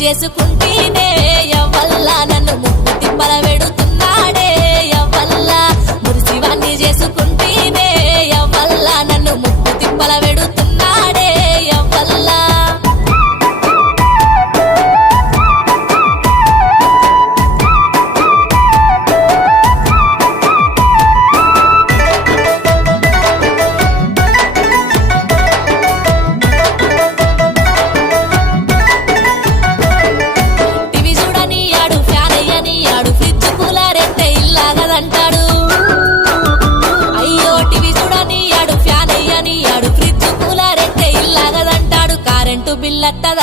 చేసుకుంటేనే ఎవ్వల్లా నన్ను ముక్కు తిప్పల పెడుతున్నాడే ఎవ్వల్లా మురిసివాణ్ణి చేసుకుంటేనే ఎవ్వల్లా నన్ను ముక్కు తిప్పల పెడుతున్నాడే ఎవ్వల్లా బిల్లట్టద